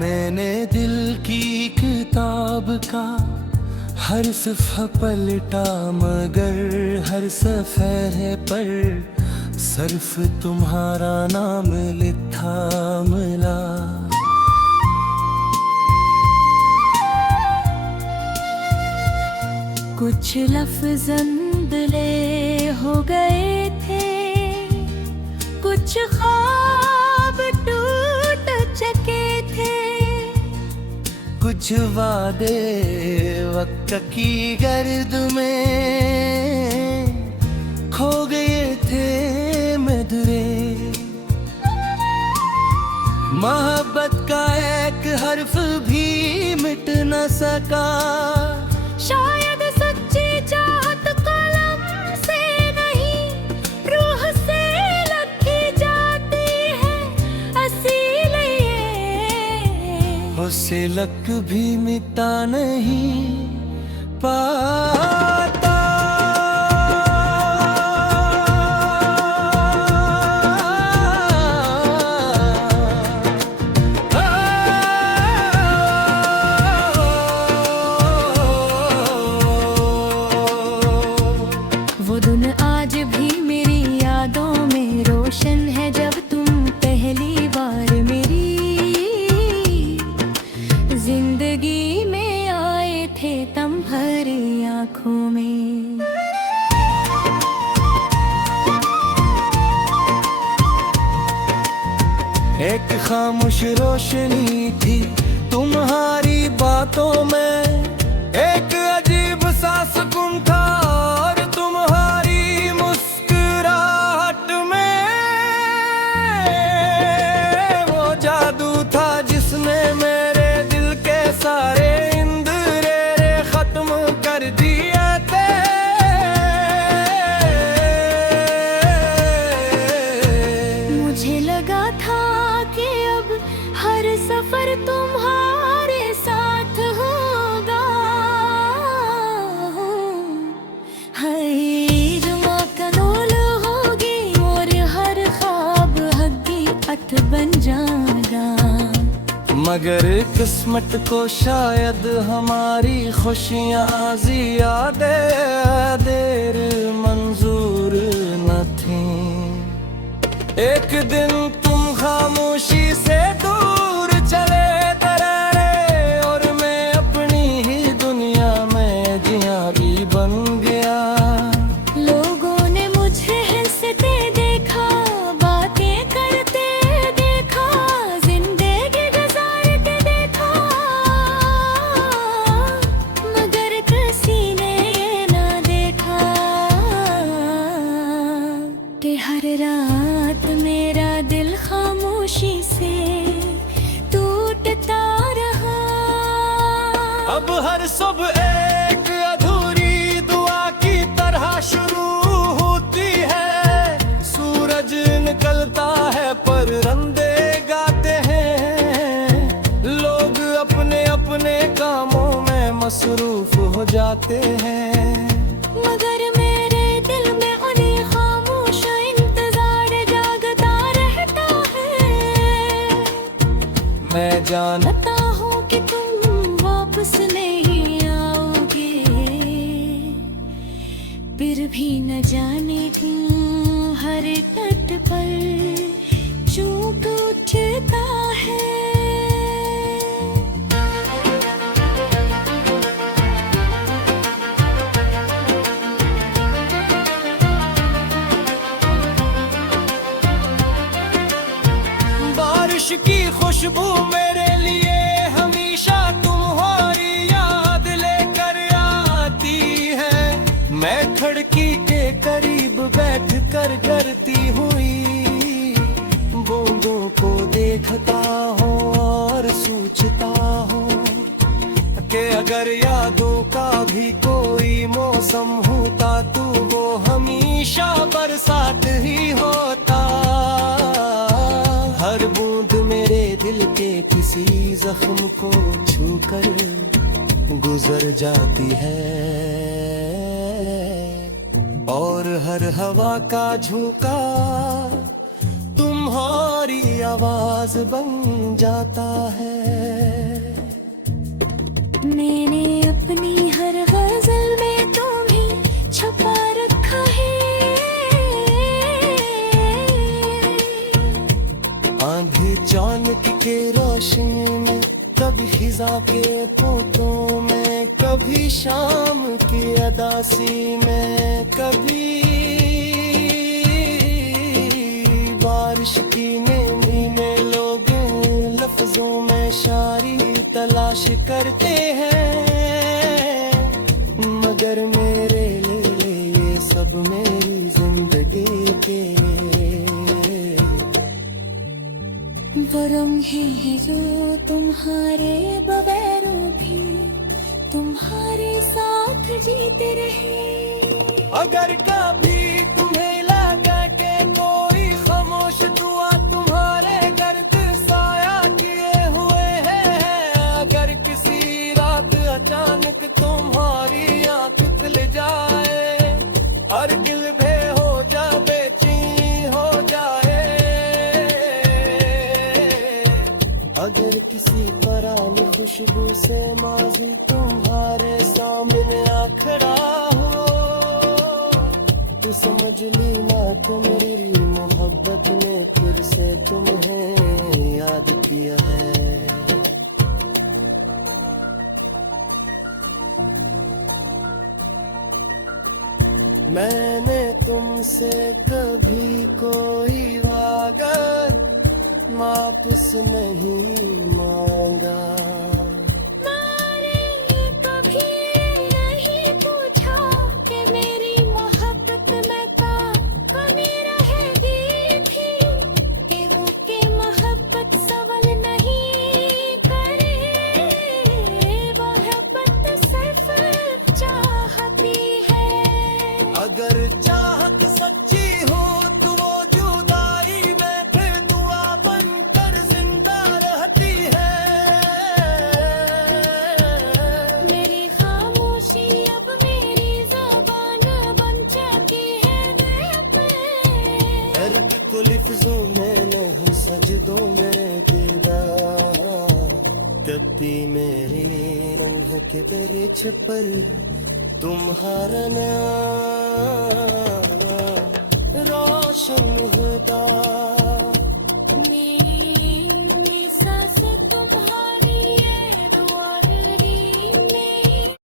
मैंने दिल की किताब का हर सफ़ा पलटा, मगर हर सफ़े पर सिर्फ तुम्हारा नाम लिखा मिला। कुछ लफ्ज़ अंदले हो गए थे, कुछ ख्वाब टूट चुके थे, कुछ वादे वक्त की गर्द में खो गए थे मधुरे। मोहब्बत का एक हर्फ भी मिट न सका, शायद सच्ची चाहत कलम से नहीं रूह से लिखी जाती है, इसीलिए उसे लक भी मिटा नहीं पाता। वो दिन आज भी मेरी यादों में रोशन है, जब तुम पहली बार मेरी जिंदगी में आए थे, तुम भरी आँखों में। एक खामोश रोशनी थी तुम्हारी बातों में, एक अजीब सा सुकून था और तुम्हारी मुस्कुराहट में वो जादू था जिसने मेरे दिल के सारे इंद्रिय खत्म कर दिए थे। मुझे लगा था कि अब हर सफर तुम्हारे साथ होगा, हर जुमा कनोल होगी और हर ख्वाब हकीकत बन जाएगा। मगर किस्मत को शायद हमारी खुशियाँ ज़्यादा देर मंजूर न थीं। एक दिन तुम खामोशी से दूर चले रहे और मैं अपनी ही दुनिया में जियाबी बन गया। लोगों ने मुझे हंसते देखा, बातें करते देखा, जिंदगी गुजारते देखा, मगर किसी ने ये ना देखा कि हर रात मेरा दिल खामोशी से टूटता रहा। अब हर सुबह एक अधूरी दुआ की तरह शुरू होती है। सूरज निकलता है परिंदे गाते हैं, लोग अपने अपने कामों में मसरूफ हो जाते हैं, मगर मेरे दिल में उन्हीं खामोश इंतजार जागता रहता है। मैं जानता पता हूँ कि तुम वापस नहीं आओगे, फिर भी न जाने क्यों हर तट पर चूक उठता है। बारिश की खुशबू मेरे लिए हमेशा तुम्हारी याद लेकर आती है। मैं खिड़की के करीब बैठ कर डरती हुई बूंदों को देखता हूँ और सोचता हूँ कि अगर यादों का भी कोई मौसम होता तो वो हमेशा बरसात ही होता। हर बूंद मेरे दिल के किसी जख्म को छूकर गुजर जाती है, और हर हवा का झोंका तुम तुम्हारी आवाज बन जाता है। मैंने अपनी हर गजल में तुम्हें छुपा रखा है। आंधी चानक के रोशनी में, कभी खिजा के तोतों में, कभी शाम की अदासी में, कभी बारिश की नमी में, लोग लफ्जों में शायरी तलाश करते हैं, मगर मेरे लिए ये सब मेरी जिंदगी के वो लम्हे हैं जो तुम्हारे बगैरों भी तुम्हारे साथ जीते रहे। अगर कभी तुम्हें लगा के कोई खामोश दुआ तुम्हारे गर्द साया किए हुए है, अगर किसी रात अचानक तुम्हारी आंख खुल जाए और दिल भे हो जाए, बेचैन हो जाए, अगर किसी परानी खुशबू से माजी तुम्हारे सामने आ खड़ा हो, तो समझ लेना कि मेरी मोहब्बत ने फिर से तुम्हें याद किया है। मैंने तुमसे कभी कोई वादा वापस नहीं मांगा, मैंने कभी नहीं पूछा कि मेरी मोहब्बत में क्या कमी रहेगी थी, कि वो की मोहब्बत सवाल नहीं करे, मोहब्बत सिर्फ चाहती है। अगर चाहत सच्ची हो तो वो जुदाई में फिर दुआ बनकर जिंदा रहती है। मेरी खामोशी अब मेरी ज़बान बन चुकी है दर्द को लिफ्ज़ों में नहीं सजदों में दीदार, कभी मेरी लम्हे के दरिच पर तुम्हारा नाम रोशन होता।